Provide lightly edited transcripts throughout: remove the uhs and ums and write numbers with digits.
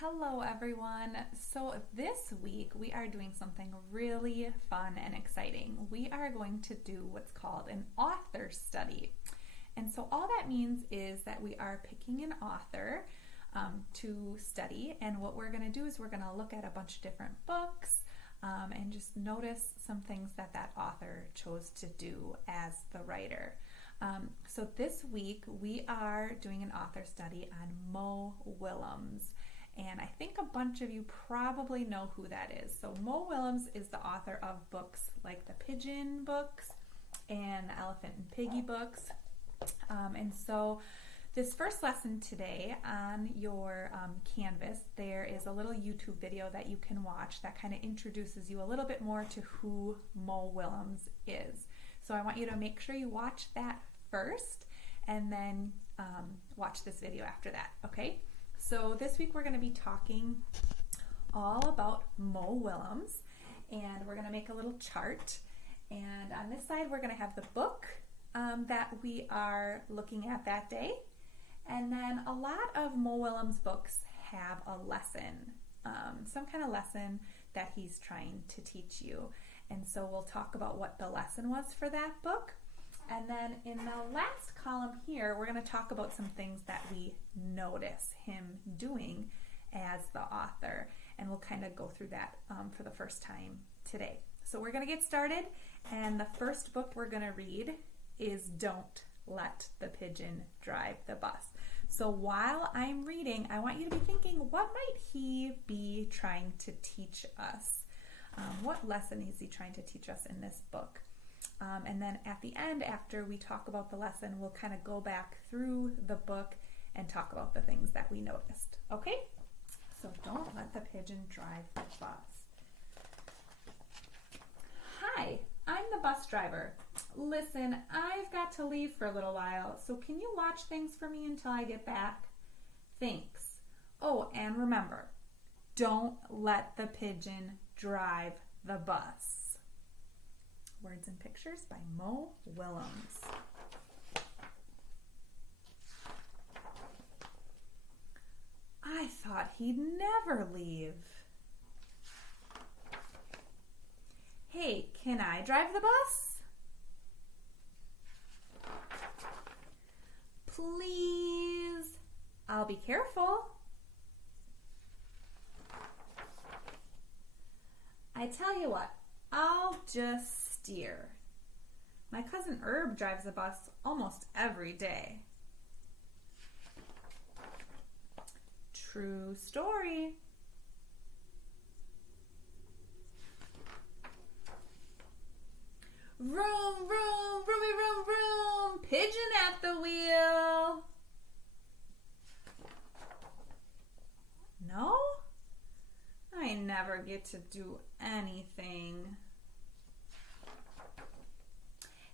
Hello everyone. So this week we are doing something really fun and exciting. We are going to do what's called an author study. And so all that means is that we are picking an author to study, and what we're going to do is we're going to look at a bunch of different books and just notice some things that that author chose to do as the writer. So this week we are doing an author study on Mo Willems. And I think a bunch of you probably know who that is. So Mo Willems is the author of books like the Pigeon books and the Elephant and Piggy books. And so this first lesson today on your Canvas, there is a little YouTube video that you can watch that kind of introduces you a little bit more to who Mo Willems is. So I want you to make sure you watch that first and then watch this video after that, okay? So this week we're going to be talking all about Mo Willems, and we're going to make a little chart. And on this side we're going to have the book that we are looking at that day. And then a lot of Mo Willems' books have a lesson, some kind of lesson that he's trying to teach you. And so we'll talk about what the lesson was for that book. And then in the last column here, we're going to talk about some things that we notice him doing as the author. And we'll kind of go through that for the first time today. So we're going to get started. And the first book we're going to read is Don't Let the Pigeon Drive the Bus. So while I'm reading, I want you to be thinking, what might he be trying to teach us? What lesson is he trying to teach us in this book? And then at the end, after we talk about the lesson, we'll kind of go back through the book and talk about the things that we noticed. Okay? So don't let the pigeon drive the bus. Hi, I'm the bus driver. Listen, I've got to leave for a little while, so can you watch things for me until I get back? Thanks. Oh, and remember, don't let the pigeon drive the bus. Words and Pictures by Mo Willems. I thought he'd never leave. Hey, can I drive the bus? Please. I'll be careful. I tell you what, I'll just steer. My cousin Herb drives a bus almost every day. True story. Vroom, vroom, vroomy, vroom, vroom, pigeon at the wheel. No? I never get to do anything.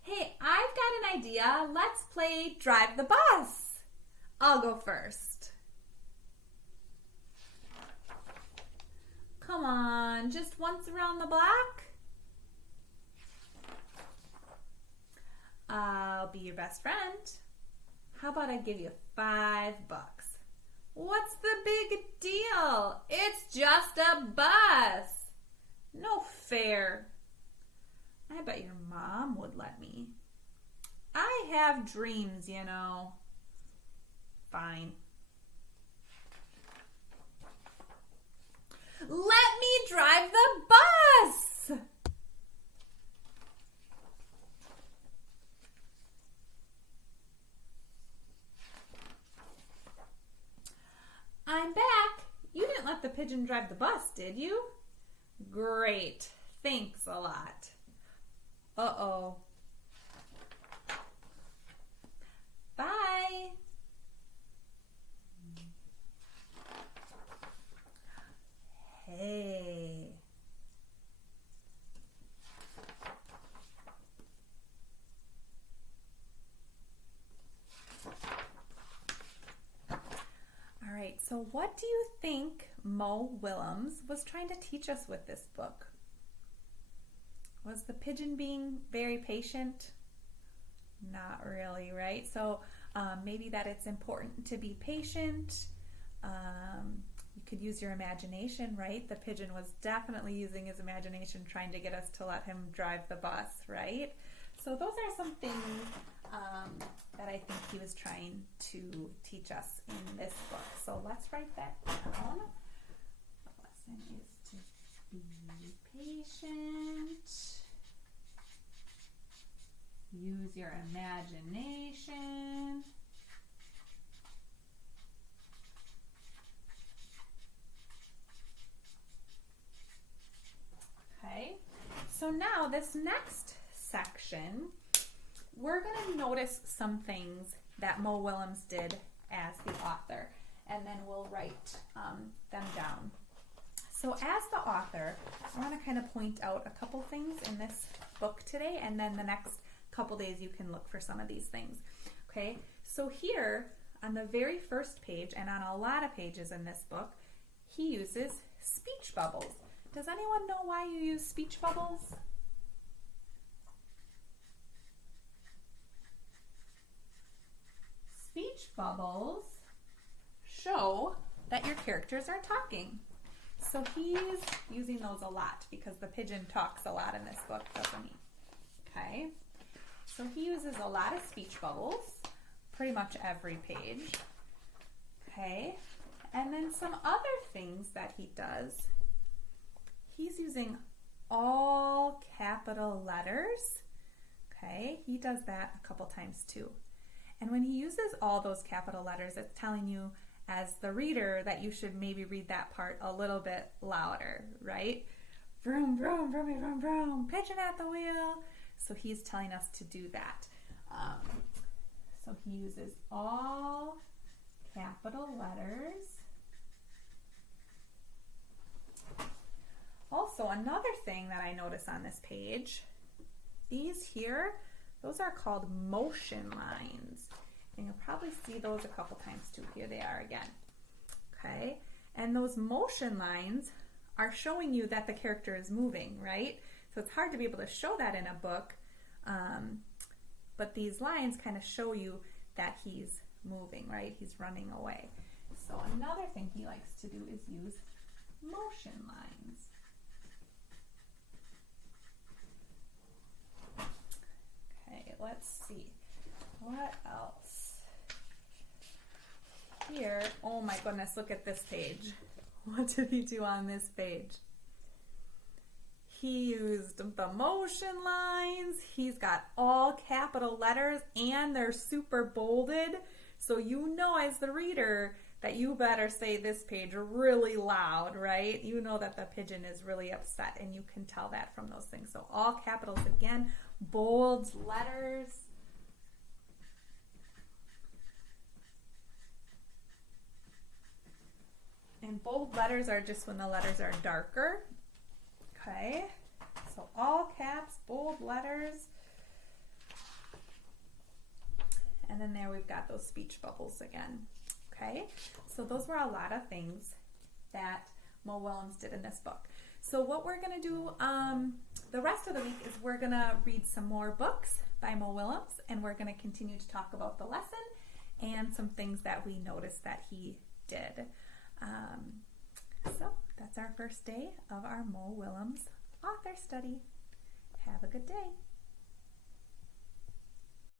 Hey, I've got an idea. Let's play Drive the Bus. I'll go first. Come on, just once around the block? I'll be your best friend. How about I give you $5? What's the big deal? It's just a bus. No fair. I bet your mom would let me. I have dreams, you know. Fine. Let me drive the bus! I'm back. You didn't let the pigeon drive the bus, did you? Great. Thanks a lot. Uh-oh. Bye. Hey. All right, so what do you think Mo Willems was trying to teach us with this book? Was the pigeon being very patient? Not really, right? So maybe that it's important to be patient, You could use your imagination, right? The pigeon was definitely using his imagination trying to get us to let him drive the bus, right? So those are some things that I think he was trying to teach us in this book. So let's write that down. The lesson is to be patient. Use your imagination. Okay, so now this next section, we're going to notice some things that Mo Willems did as the author, and then we'll write them down. So as the author, I want to kind of point out a couple things in this book today, and then the next couple days you can look for some of these things. Okay, so here on the very first page, and on a lot of pages in this book, he uses speech bubbles. Does anyone know why you use speech bubbles? Speech bubbles show that your characters are talking. So he's using those a lot because the pigeon talks a lot in this book, doesn't he? Okay, so he uses a lot of speech bubbles, pretty much every page. Okay, and then some other things that he does, he's using all capital letters. Okay, he does that a couple times too. And when he uses all those capital letters, it's telling you as the reader that you should maybe read that part a little bit louder, right? Vroom, vroom, vroomy, vroom, vroom, pigeon at the wheel. So he's telling us to do that. So he uses all capital letters. Also, another thing that I notice on this page, these here, those are called motion lines. And you'll probably see those a couple times too. Here they are again. Okay, and those motion lines are showing you that the character is moving, right? So it's hard to be able to show that in a book, but these lines kind of show you that he's moving, right? He's running away. So another thing he likes to do is use motion lines. Okay, let's see. What else? Here, oh my goodness, look at this page. What did he do on this page? He used the motion lines. He's got all capital letters and they're super bolded. So you know as the reader that you better say this page really loud, right? You know that the pigeon is really upset and you can tell that from those things. So all capitals again, bold letters. And bold letters are just when the letters are darker. Okay, so all caps, bold letters. And then there we've got those speech bubbles again. Okay, so those were a lot of things that Mo Willems did in this book. So what we're going to do the rest of the week is we're going to read some more books by Mo Willems, and we're going to continue to talk about the lesson and some things that we noticed that he did. So that's our first day of our Mo Willems author study. Have a good day.